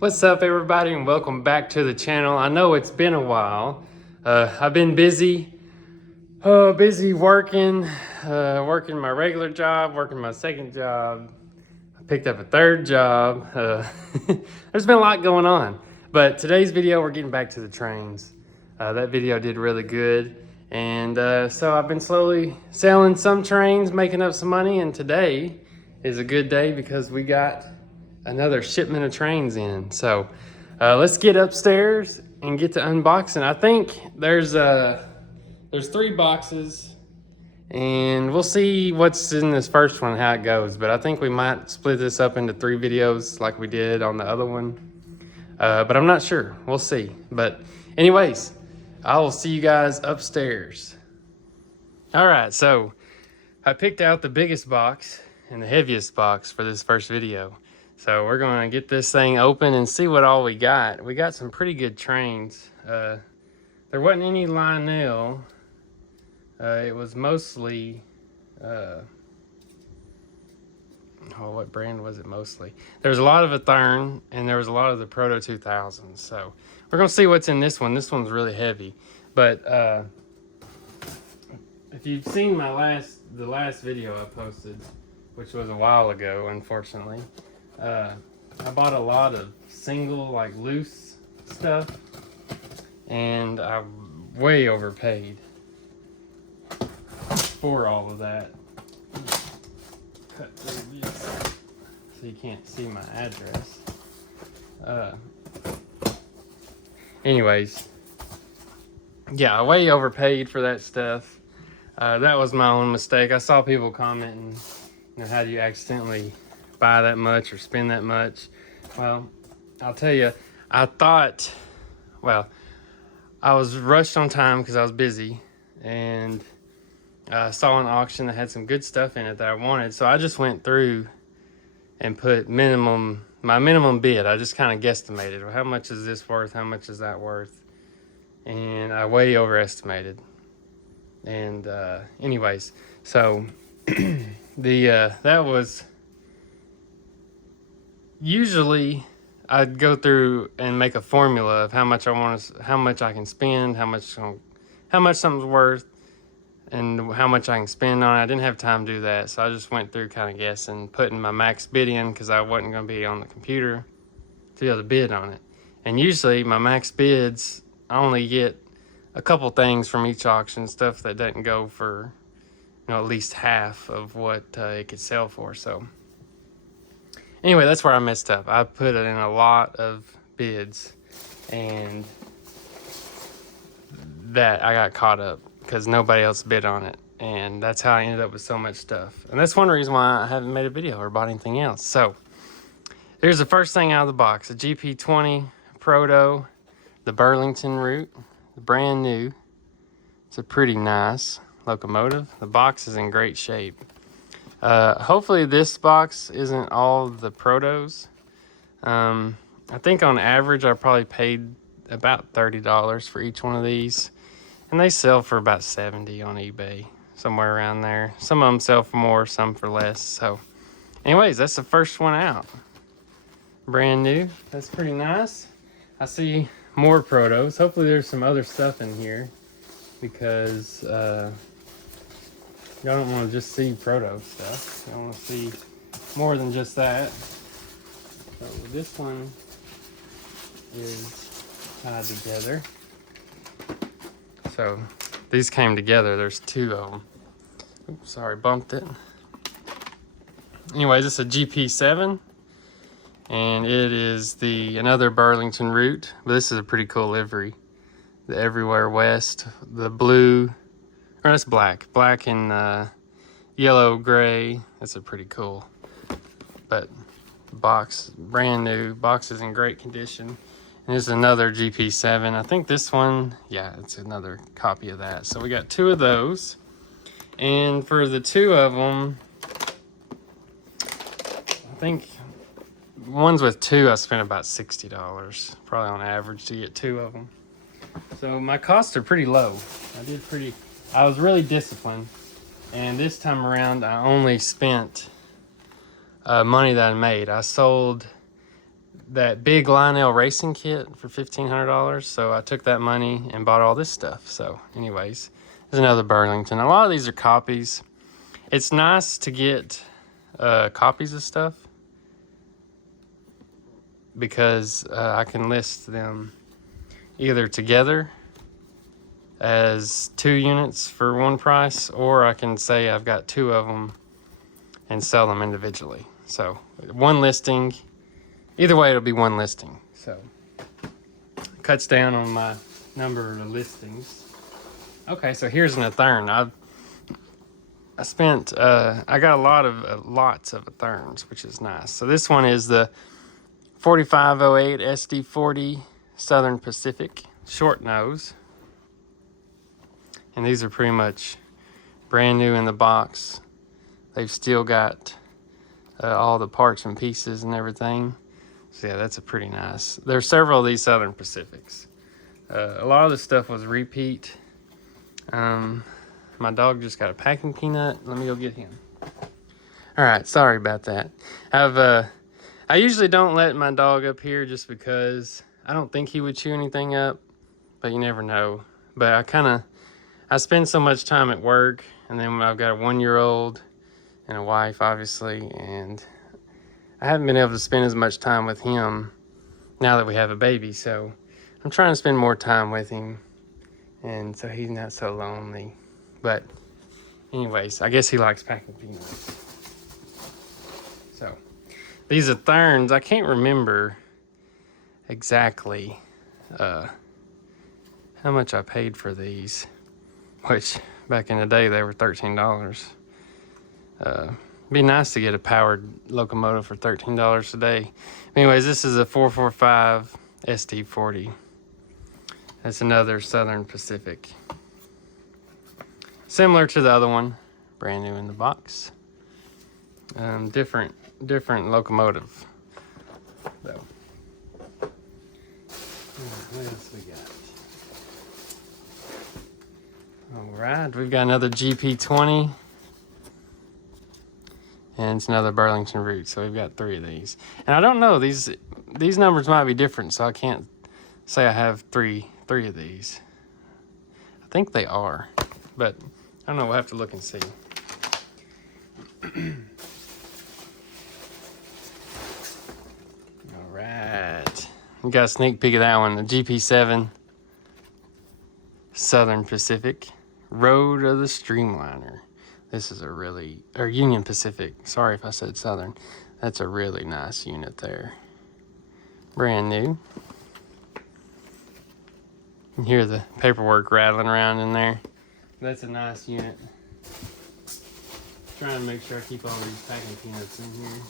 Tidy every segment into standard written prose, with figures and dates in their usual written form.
What's up, everybody, and welcome back to the channel. I know it's been a while. I've been busy working, working my regular job, working my second job. I picked up a third job. There's been a lot going on, but today's video, we're getting back to the trains. That video did really good, and so I've been slowly selling some trains, making up some money, and today is a good day because we got another shipment of trains in. So let's get upstairs and get to unboxing. I think there's 3 boxes, and we'll see what's in this first one, how it goes. But I think we might split this up into 3 videos like we did on the other one. But I'm not sure. We'll see. But anyways, I will see you guys upstairs. All right, so I picked out the biggest box and the heaviest box for this first video. So we're going to get this thing open and see what all we got. We got some pretty good trains. There wasn't any Lionel. It was mostly, what brand was it mostly? There was a lot of Athearn, and there was a lot of the Proto 2000. So we're going to see what's in this one. This one's really heavy. But if you've seen the last video I posted, which was a while ago, unfortunately, I bought a lot of single, like, loose stuff, and I way overpaid for all of that. Cut through this so you can't see my address. Anyways, yeah, I way overpaid for that stuff. That was my own mistake. I saw people commenting, how do you accidentally buy that much or spend that much? Well, I'll tell you, I was rushed on time because I was busy, and I saw an auction that had some good stuff in it that I wanted, so I just went through and put my minimum bid. I just kind of guesstimated, well, how much is this worth, how much is that worth, and I way overestimated. And anyways, so that was, usually I'd go through and make a formula of how much I can spend, how much something's worth, and how much I can spend on it. I didn't have time to do that, so I just went through kind of guessing, putting my max bid in because I wasn't going to be on the computer to be able to bid on it. And usually my max bids, I only get a couple things from each auction, stuff that doesn't go for, at least half of what it could sell for. So anyway, that's where I messed up. I put it in a lot of bids, and that I got caught up because nobody else bid on it, and that's how I ended up with so much stuff. And that's one reason why I haven't made a video or bought anything else. So here's the first thing out of the box: a GP20 Proto, the Burlington route, brand new. It's a pretty nice locomotive. The box is in great shape. Hopefully this box isn't all the Protos. I think on average I probably paid about $30 for each one of these, and they sell for about $70 on eBay, somewhere around there. Some of them sell for more, some for less. So anyways, that's the first one out, brand new. That's pretty nice. I see more Protos. Hopefully there's some other stuff in here, because y'all don't want to just see Proto stuff. You want to see more than just that. So this one is tied together. So these came together. There's 2 of them. Oops, sorry, bumped it. Anyways, it's a GP7, and it is another Burlington route, but this is a pretty cool livery. The Everywhere West, the blue, or that's black and yellow, gray. That's a pretty cool. But box, brand new. Box is in great condition. And there's another GP7. I think this one, yeah, it's another copy of that. So we got 2 of those. And for the 2 of them, I think ones with 2, I spent about $60, probably on average, to get 2 of them. So my costs are pretty low. I was really disciplined. And this time around, I only spent money that I made. I sold that big Lionel racing kit for $1,500. So I took that money and bought all this stuff. So anyways, there's another Burlington. A lot of these are copies. It's nice to get copies of stuff because I can list them either together as 2 units for one price, or I can say I've got 2 of them and sell them individually. So one listing, either way it'll be one listing. So cuts down on my number of listings. Okay, so here's an Athearn. I got lots of Athearns, which is nice. So this one is the 4508 SD40 Southern Pacific short nose. And these are pretty much brand new in the box. They've still got all the parts and pieces and everything. So yeah, that's a pretty nice. There's several of these Southern Pacifics. A lot of the stuff was repeat. My dog just got a packing peanut. Let me go get him. All right, sorry about that. I usually don't let my dog up here just because I don't think he would chew anything up, but you never know. But I spend so much time at work, and then I've got a 1-year-old and a wife, obviously, and I haven't been able to spend as much time with him now that we have a baby. So I'm trying to spend more time with him, and so he's not so lonely. But anyways, I guess he likes packing peanuts. So these Athearns, I can't remember exactly how much I paid for these, which back in the day they were $13. Be nice to get a powered locomotive for $13 today. Anyways, this is a 445 SD40. That's another Southern Pacific. Similar to the other one, brand new in the box. Different locomotive though. What else we got? All right, we've got another GP20. And it's another Burlington Root, so we've got 3 of these. And I don't know, these numbers might be different, so I can't say I have three of these. I think they are, but I don't know, we'll have to look and see. All right, we got a sneak peek of that one, the GP7 Southern Pacific Road of the Streamliner. This is Union Pacific. Sorry if I said Southern. That's a really nice unit there. Brand new. You can hear the paperwork rattling around in there. That's a nice unit. Trying to make sure I keep all these packing peanuts in here.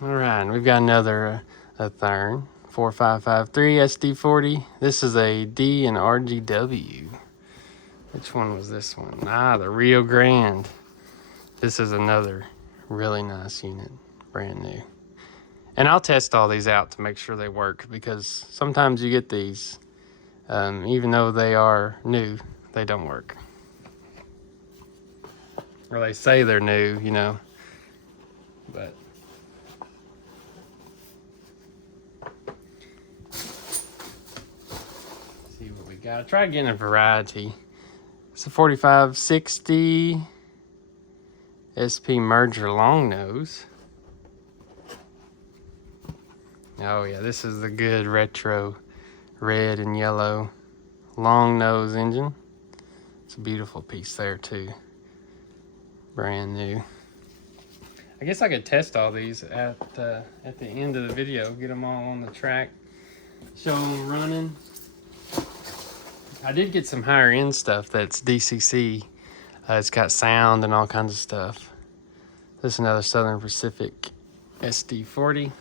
All right, we've got another Athearn 4553 SD40. This is a D and RGW. Which one was this one? The Rio Grande. This is another really nice unit, brand new. And I'll test all these out to make sure they work, because sometimes you get these, even though they are new, they don't work. Or they say they're new, you know, but. Let's see what we got. I tried getting a variety. It's a 4560 SP Merger Long Nose. Oh yeah, this is the good retro red and yellow long nose engine. It's a beautiful piece there too. Brand new. I guess I could test all these at the end of the video, get them all on the track, show them running. I did get some higher end stuff that's DCC. It's got sound and all kinds of stuff. This is another Southern Pacific SD40.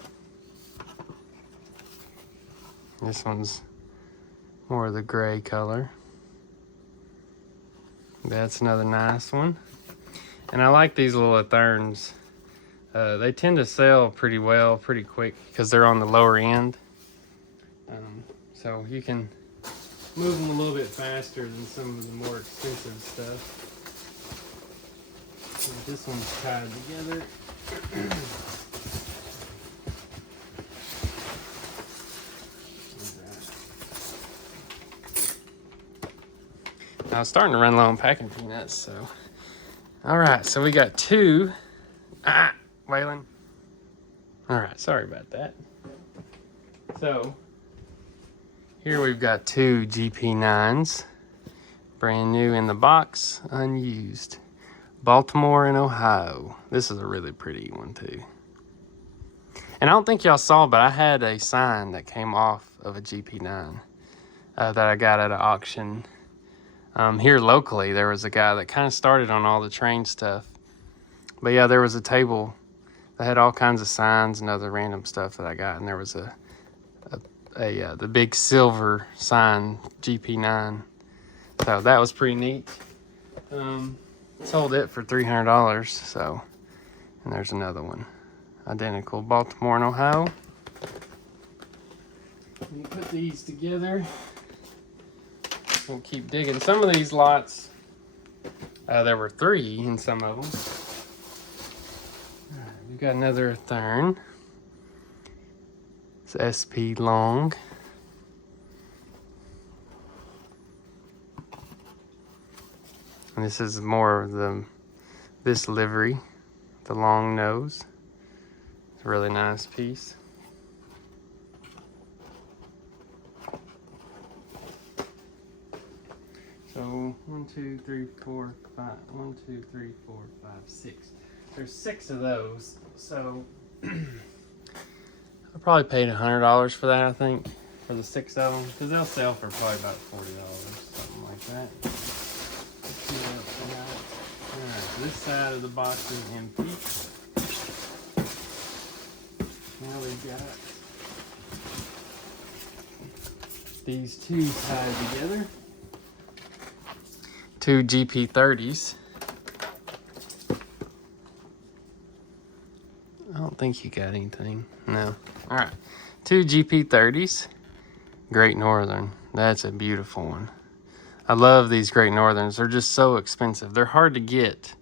This one's more of the gray color. That's another nice one. And I like these little Athearns. They tend to sell pretty well, pretty quick, because they're on the lower end. So you can move them a little bit faster than some of the more expensive stuff. So this one's tied together. I was starting to run low on packing peanuts, so. All right, so we got two. Waylon. All right, sorry about that. So, here we've got two GP9s. Brand new in the box, unused. Baltimore and Ohio. This is a really pretty one too. And I don't think y'all saw, but I had a sign that came off of a GP9 that I got at an auction. Here locally, there was a guy that kind of started on all the train stuff. But yeah, there was a table that had all kinds of signs and other random stuff that I got. And there was the big silver sign, GP9. So that was pretty neat. Sold it for $300, so. And there's another one. Identical, Baltimore and Ohio. You put these together. We'll keep digging. Some of these lots, there were 3 in some of them. All right, we've got another Athearn. It's SP long. And this is more of this livery, the long nose. It's a really nice piece. So 1, 2, 3, 4, 5. 1, 2, 3, 4, 5, 6. There's 6 of those. So I probably paid $100 for that, I think, for the 6 of them, because they'll sell for probably about $40, something like that. Alright, so this side of the box is empty. Now we've got these 2 tied together. 2 GP30s. I don't think you got anything. No. Alright. 2 GP30s. Great Northern. That's a beautiful one. I love these Great Northerns. They're just so expensive. They're hard to get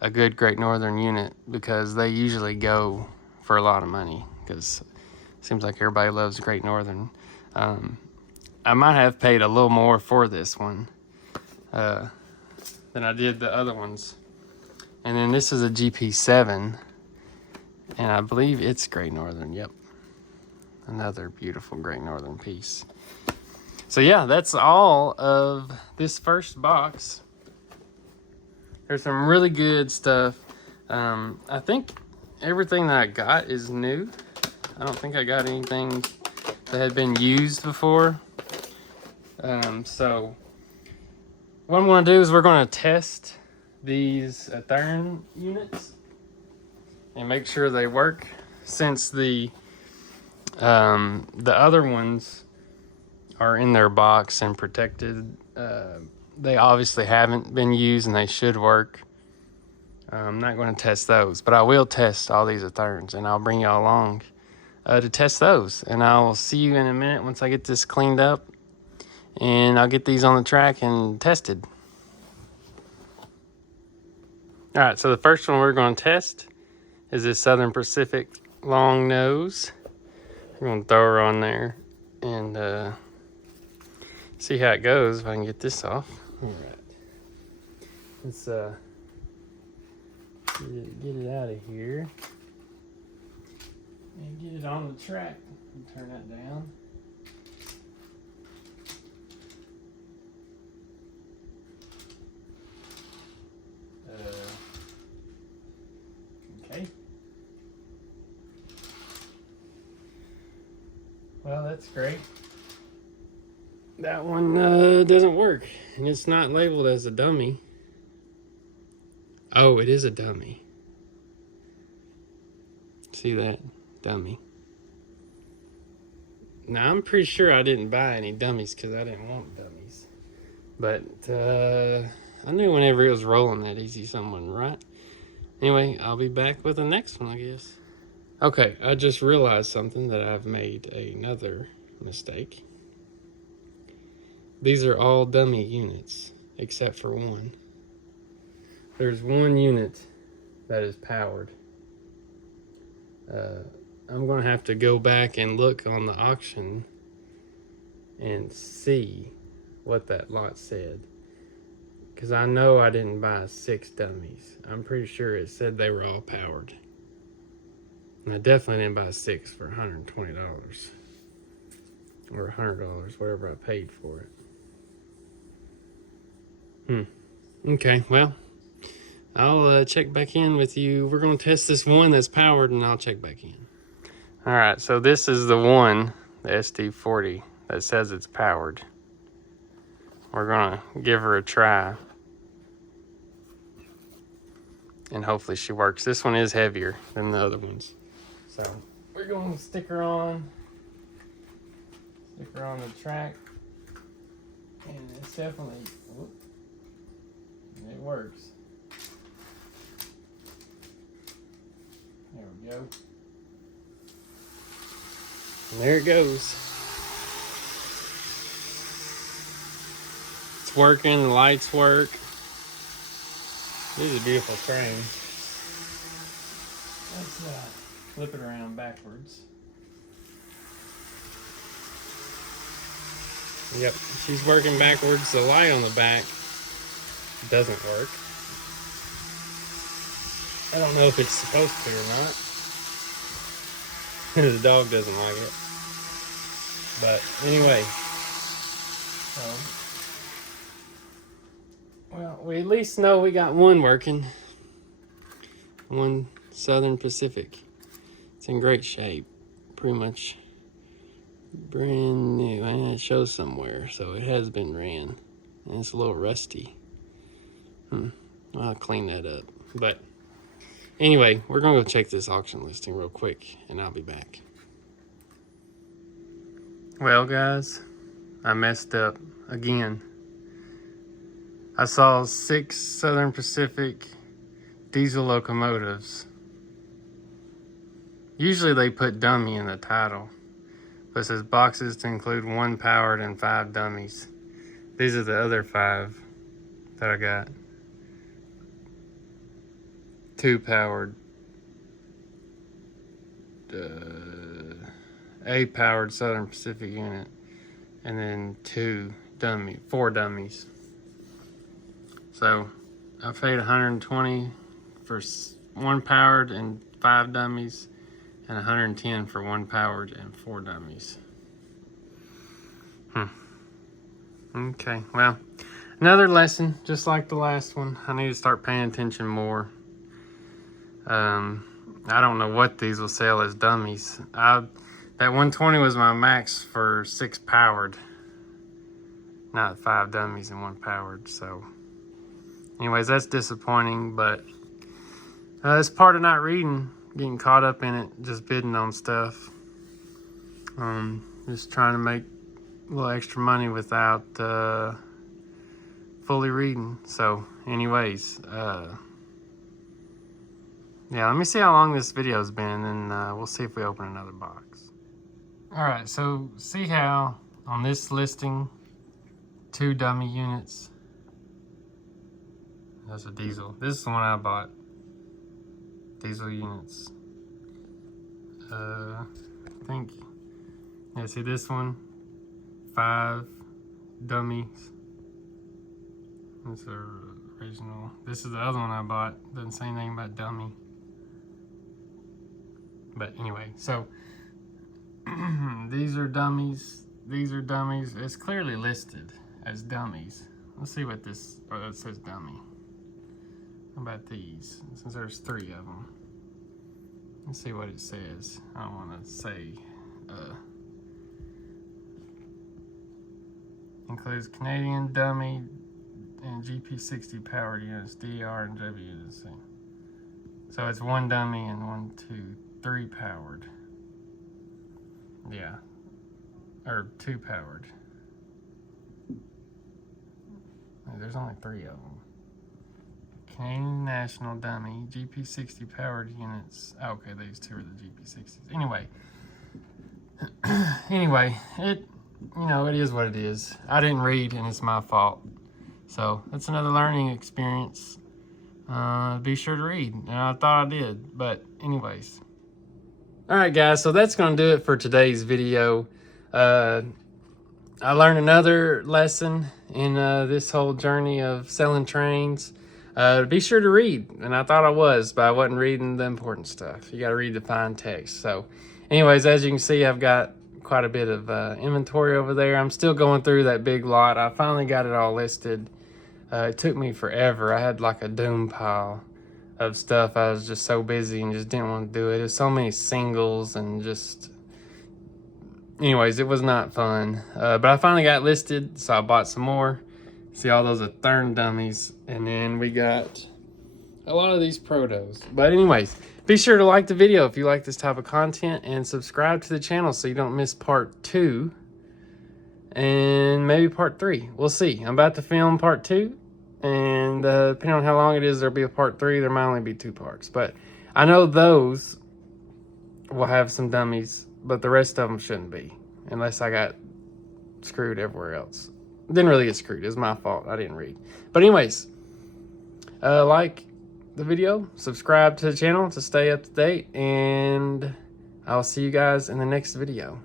a good Great Northern unit because they usually go for a lot of money because it seems like everybody loves Great Northern. I might have paid a little more for this one than I did the other ones. And then this is a GP7, and I believe it's Great Northern. Yep. Another beautiful Great Northern piece. So yeah, that's all of this first box. There's some really good stuff. I think everything that I got is new. I don't think I got anything that had been used before. So what I'm going to do is we're going to test these Athearn units and make sure they work, since the other ones are in their box and protected. They obviously haven't been used and they should work. I'm not going to test those, but I will test all these Athearns, and I'll bring y'all along to test those. And I'll see you in a minute once I get this cleaned up, and I'll get these on the track and tested. All right, so the first one we're going to test is this Southern Pacific long nose. We're going to throw her on there and see how it goes if I can get this off. All right. Let's get it out of here and get it on the track. And turn that down. Okay. Well, that's great. That one doesn't work, and it's not labeled as a dummy. Oh, it is a dummy. See that? Dummy. Now, I'm pretty sure I didn't buy any dummies because I didn't want dummies. But I knew whenever it was rolling that easy, someone, right? Anyway, I'll be back with the next one, I guess. Okay, I just realized something, that I've made another mistake. These are all dummy units, except for one. There's one unit that is powered. I'm going to have to go back and look on the auction and see what that lot said. Because I know I didn't buy 6 dummies. I'm pretty sure it said they were all powered. And I definitely didn't buy 6 for $120. Or $100, whatever I paid for it. Okay, well, I'll check back in with you. We're going to test this one that's powered, and I'll check back in. All right, so this is the one, the SD40, that says it's powered. We're going to give her a try. And hopefully she works. This one is heavier than the other ones. So we're going to stick her on the track. And it's definitely, it works. There we go. And there it goes. It's working, the lights work. This is a beautiful train. Let's flip it around backwards. Yep, she's working backwards. The light on the back doesn't work. I don't know if it's supposed to or not. The dog doesn't like it. But anyway. Well, we at least know we got one working. One Southern Pacific. It's in great shape. Pretty much brand new. And it shows somewhere, so it has been ran. And it's a little rusty. I'll clean that up. But anyway, we're going to go check this auction listing real quick, and I'll be back. Well, guys, I messed up again. I saw 6 Southern Pacific diesel locomotives. Usually they put dummy in the title, but it says boxes to include 1 powered and 5 dummies. These are the other 5 that I got. 2 powered, a powered Southern Pacific unit, and then 4 dummies. So I paid $120 for 1 powered and 5 dummies, and $110 for 1 powered and 4 dummies. Okay, well, another lesson, just like the last one. I need to start paying attention more. I don't know what these will sell as dummies. That 120 was my max for 6 powered, not 5 dummies and 1 powered. So anyways, that's disappointing, but it's part of not reading, getting caught up in it, just bidding on stuff. Just trying to make a little extra money without fully reading. So anyways, yeah, let me see how long this video's been, and then we'll see if we open another box. Alright, so see how on this listing, 2 dummy units. That's a diesel. This is the one I bought. Diesel units. I think, yeah, see this one, 5 dummies. This is the original. This is the other one I bought. Doesn't say anything about dummy. But anyway, so these are dummies. These are dummies. It's clearly listed as dummies. Let's see what this, it says dummy. How about these? Since there's 3 of them. Let's see what it says. I don't want to say, includes Canadian dummy and GP60 powered units, DR and W units. So it's 1 dummy and 1, 2, 3 powered. Yeah. Or 2 powered. There's only 3 of them. Canadian National Dummy, GP60 powered units. Oh, okay, these 2 are the GP60s. Anyway, it is what it is. I didn't read, and it's my fault. So that's another learning experience. Be sure to read, and I thought I did, but anyways. All right, guys, so that's going to do it for today's video. I learned another lesson in this whole journey of selling trains. Be sure to read, and I thought I was, but I wasn't reading the important stuff. You got to read the fine text. So anyways, as you can see, I've got quite a bit of inventory over there. I'm still going through that big lot. I finally got it all listed. It took me forever. I had like a doom pile of stuff. I was just so busy and just didn't want to do it. There's so many singles and just... Anyways, it was not fun. But I finally got listed, so I bought some more. See all those Athearn dummies. And then we got a lot of these Protos. But anyways, be sure to like the video if you like this type of content, and subscribe to the channel so you don't miss part 2 and maybe part 3. We'll see. I'm about to film part 2, and depending on how long it is, there'll be a part 3. There might only be 2 parts, but I know those will have some dummies, but the rest of them shouldn't be, unless I got screwed everywhere else. Didn't really get screwed. It was my fault. I didn't read. But anyways, like the video, subscribe to the channel to stay up to date, and I'll see you guys in the next video.